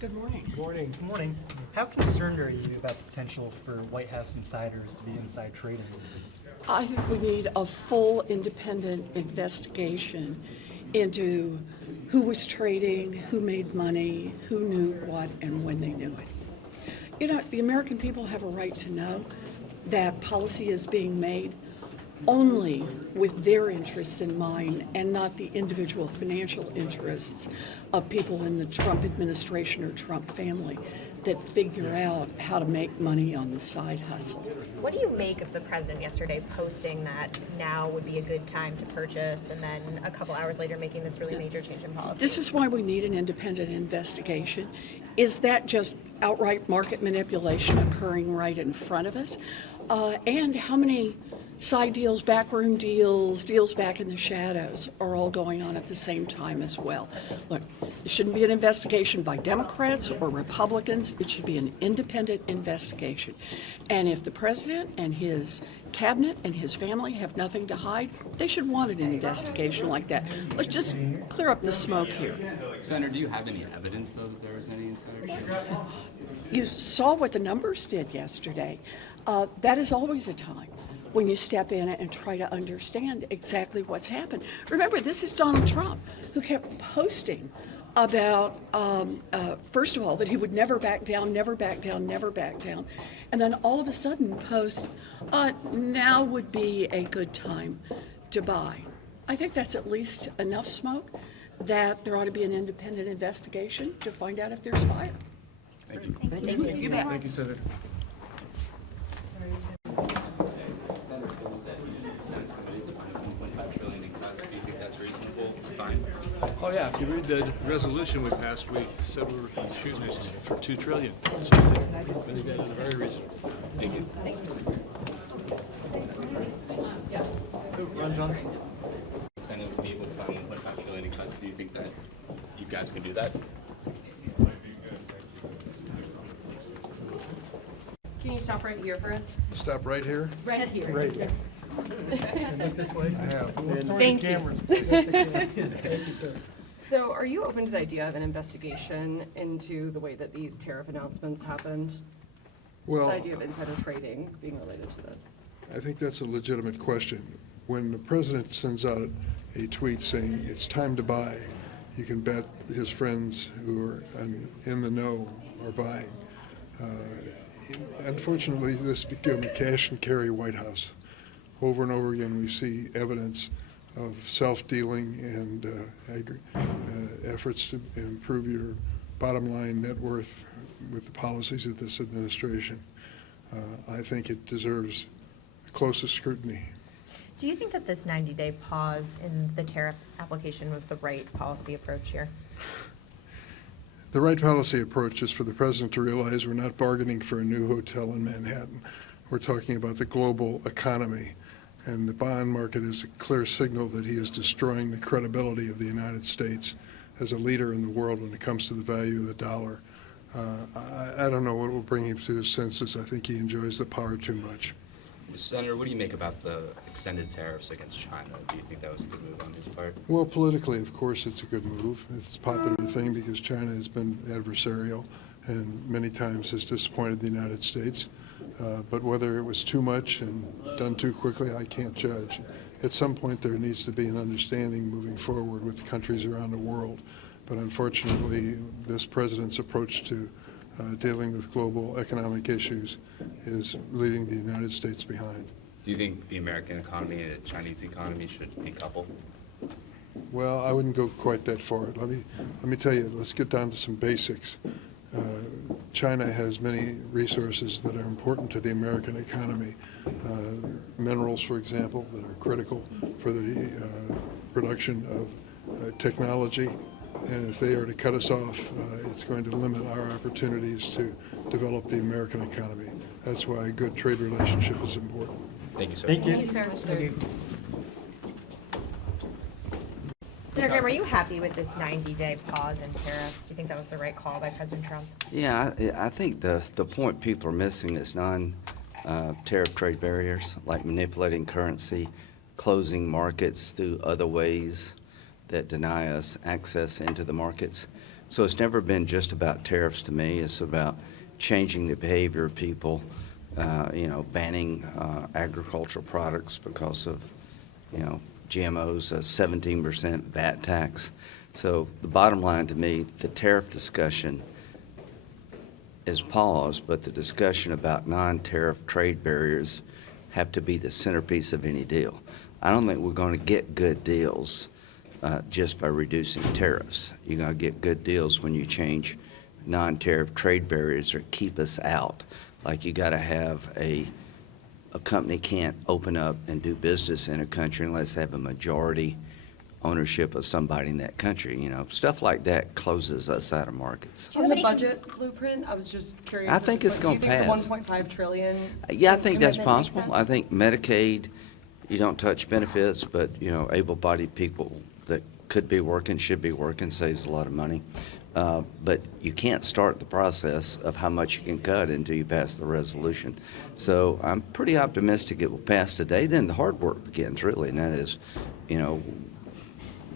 Good morning. Good morning. Good morning. How concerned are you about the potential for White House insiders to be inside trading? I think we need a full independent investigation into who was trading, who made money, who knew what, and when they knew it. You know, the American people have a right to know that policy is being made only with their interests in mind and not the individual financial interests of people in the Trump administration or Trump family that figure out how to make money on the side hustle. What do you make of the president yesterday posting that now would be a good time to purchase and then a couple hours later making this really major change in policy? This is why we need an independent investigation. Is that just outright market manipulation occurring right in front of us? And how many side deals, backroom deals, deals back in the shadows are all going on at the same time as well? Look, it shouldn't be an investigation by Democrats or Republicans. It should be an independent investigation. And if the president and his cabinet and his family have nothing to hide, they should want an investigation like that. Let's just clear up the smoke here. Senator, do you have any evidence, though, that there was any insider? You saw what the numbers did yesterday. That is always a time when you step in and try to understand exactly what's happened. Remember, this is Donald Trump, who kept posting about, first of all, that he would never back down, never back down, never back down. And then all of a sudden posts, now would be a good time to buy. I think that's at least enough smoke that there ought to be an independent investigation to find out if there's fire. Thank you. Thank you. Thank you, Senator. Senator, the Senate's committed to finding $1.5 trillion in cuts. Do you think that's reasonable to find? Oh, yeah, if you read the resolution we passed, we said we were shooting for $2 trillion. So I think that is very reasonable. Thank you. Ron Johnson. The Senate would be able to find $1.5 trillion in cuts. Do you think that you guys can do that? Can you stop right here for us? Stop right here? Right here. Right. I have. Thank you. Thank you, sir. So are you open to the idea of an investigation into the way that these tariff announcements happened? Well, The idea of insider trading being related to this? I think that's a legitimate question. When the president sends out a tweet saying it's time to buy, you can bet his friends who are in the know are buying. Unfortunately, this became a cash and carry White House. Over and over again, we see evidence of self-dealing and efforts to improve your bottom line net worth with the policies of this administration. I think it deserves the closest scrutiny. Do you think that this 90-day pause in the tariff application was the right policy approach here? The right policy approach is for the president to realize we're not bargaining for a new hotel in Manhattan. We're talking about the global economy. And the bond market is a clear signal that he is destroying the credibility of the United States as a leader in the world when it comes to the value of the dollar. I don't know what will bring him to his senses. I think he enjoys the power too much. Senator, what do you make about the extended tariffs against China? Do you think that was a good move on his part? Well, politically, of course, it's a good move. It's a popular thing because China has been adversarial and many times has disappointed the United States. But whether it was too much and done too quickly, I can't judge. At some point, there needs to be an understanding moving forward with countries around the world. But unfortunately, this president's approach to dealing with global economic issues is leaving the United States behind. Do you think the American economy and the Chinese economy should decouple? Well, I wouldn't go quite that far. Let me tell you, let's get down to some basics. China has many resources that are important to the American economy. Minerals, for example, that are critical for the production of technology. And if they are to cut us off, it's going to limit our opportunities to develop the American economy. That's why a good trade relationship is important. Thank you, sir. Thank you. Thank you, sir. Thank you. Senator Graham, are you happy with this 90-day pause in tariffs? Do you think that was the right call by President Trump? Yeah, I think the point people are missing is non-tariff trade barriers, like manipulating currency, closing markets through other ways that deny us access into the markets. So it's never been just about tariffs to me. It's about changing the behavior of people, banning agricultural products because of, GMOs, a 17% VAT tax. So the bottom line to me, the tariff discussion is paused, but the discussion about non-tariff trade barriers have to be the centerpiece of any deal. I don't think we're going to get good deals just by reducing tariffs. You're going to get good deals when you change non-tariff trade barriers or keep us out. Like you got to have a company can't open up and do business in a country unless they have a majority ownership of somebody in that country. Stuff like that closes us out of markets. On the budget blueprint, I was just curious. I at think this it's point, gonna pass. Do you think the 1.5 trillion? Yeah, I think that's commitment makes possible. sense? I think Medicaid, you don't touch benefits, but, able-bodied people that could be working, should be working, saves a lot of money. But you can't start the process of how much you can cut until you pass the resolution. So I'm pretty optimistic it will pass today. Then the hard work begins, really, and that is,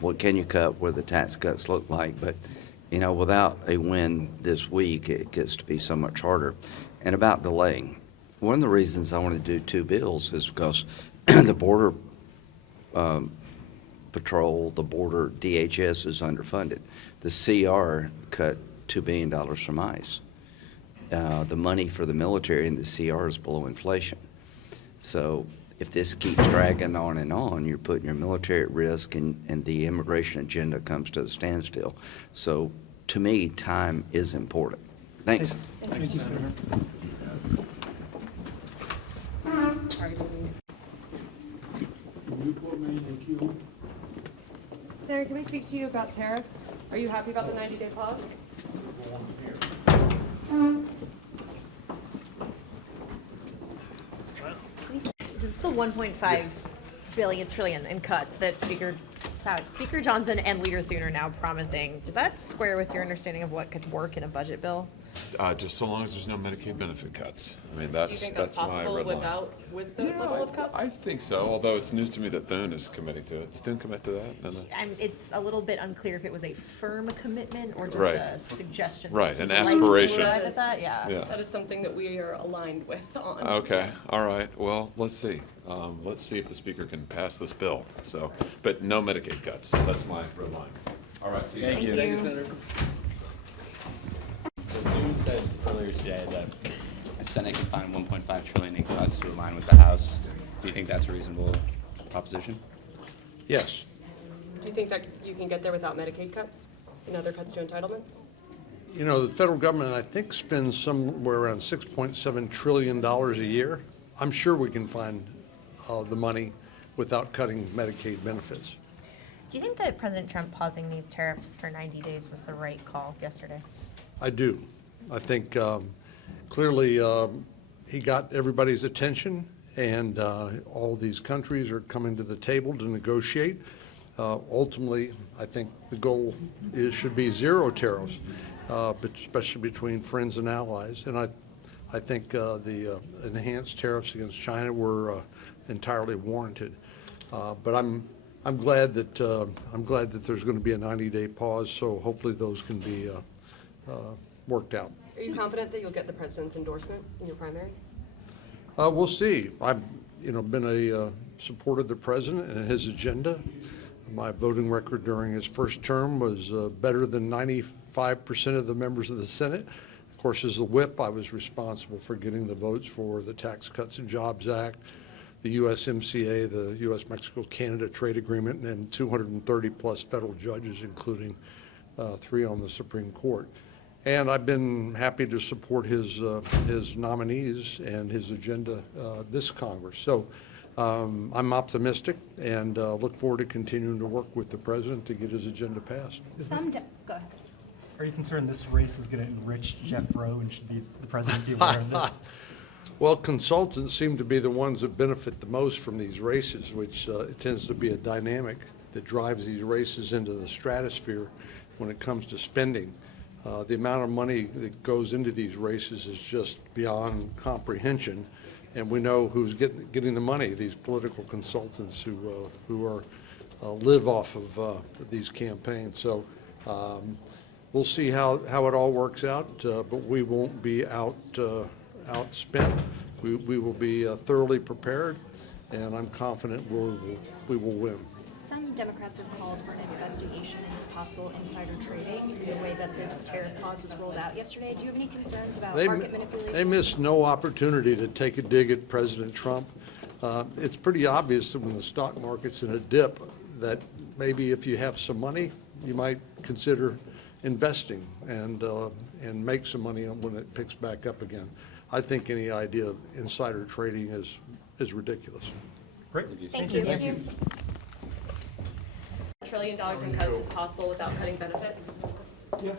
what can you cut, what do the tax cuts look like? But, without a win this week, it gets to be so much harder. And about delaying, one of the reasons I want to do two bills is because the Border Patrol, the Border DHS is underfunded. The CR cut $2 billion from ICE. The money for the military in the CR is below inflation. So if this keeps dragging on and on, you're putting your military at risk and the immigration agenda comes to a standstill. So to me, time is important. Thanks. Thank you, Senator. Sarah, can we speak to you about tariffs? Are you happy about the 90-day pause? This is the 1.5 trillion in cuts that Speaker Johnson and Leader Thune are now promising. Does that square with your understanding of what could work in a budget bill? Just so long as there's no Medicaid benefit cuts. I mean, Do that's you think that's my possible red line. with the level of cuts? I think so, although it's news to me that Thune is committing to it. Did Thune commit to that? No. It's a little bit unclear if it was a firm commitment or just Right. a suggestion. Right, an Like, aspiration. arrive at that? Yeah. Yeah. That is something that we are aligned with on. Okay, all right, well, let's see. Let's see if the speaker can pass this bill, so, but no Medicaid cuts. That's my red line. All right, see you. Thank you. Senator. So Thune said earlier today that the Senate can find 1.5 trillion in cuts to align with the House. Do you think that's a reasonable proposition? Yes. Do you think that you can get there without Medicaid cuts and other cuts to entitlements? The federal government, I think, spends somewhere around $6.7 trillion a year. I'm sure we can find the money without cutting Medicaid benefits. Do you think that President Trump pausing these tariffs for 90 days was the right call yesterday? I do. I think clearly he got everybody's attention, and all these countries are coming to the table to negotiate. Ultimately, I think the goal should be zero tariffs, but especially between friends and allies. And I think the enhanced tariffs against China were entirely warranted. But I'm glad that there's going to be a 90-day pause. So hopefully those can be worked out. Are you confident that you'll get the president's endorsement in your primary? We'll see. I've been a supporter of the president and his agenda. My voting record during his first term was better than 95% of the members of the Senate. Of course, as the whip, I was responsible for getting the votes for the Tax Cuts and Jobs Act, the USMCA, the U.S.-Mexico-Canada Trade Agreement, and 230-plus federal judges, including 3 on the Supreme Court. And I've been happy to support his nominees and his agenda this Congress. So I'm optimistic and look forward to continuing to work with the president to get his agenda passed. Go ahead. Are you concerned this race is going to enrich Jeff Rowe, and should the president be aware of this? Well, consultants seem to be the ones that benefit the most from these races, which it tends to be a dynamic that drives these races into the stratosphere when it comes to spending. The amount of money that goes into these races is just beyond comprehension, and we know who's getting the money, these political consultants who live off of these campaigns. So we'll see how it all works out, but we won't be outspent. We will be thoroughly prepared, and I'm confident we will win. Some Democrats have called for an investigation into possible insider trading in the way that this tariff clause was rolled out yesterday. Do you have any concerns about market manipulation? They missed no opportunity to take a dig at President Trump. It's pretty obvious that when the stock market's in a dip, that maybe if you have some money, you might consider investing and make some money when it picks back up again. I think any idea of insider trading is ridiculous. Great. Thank you. Thank you. $1 trillion in cuts is possible without cutting benefits? Yeah.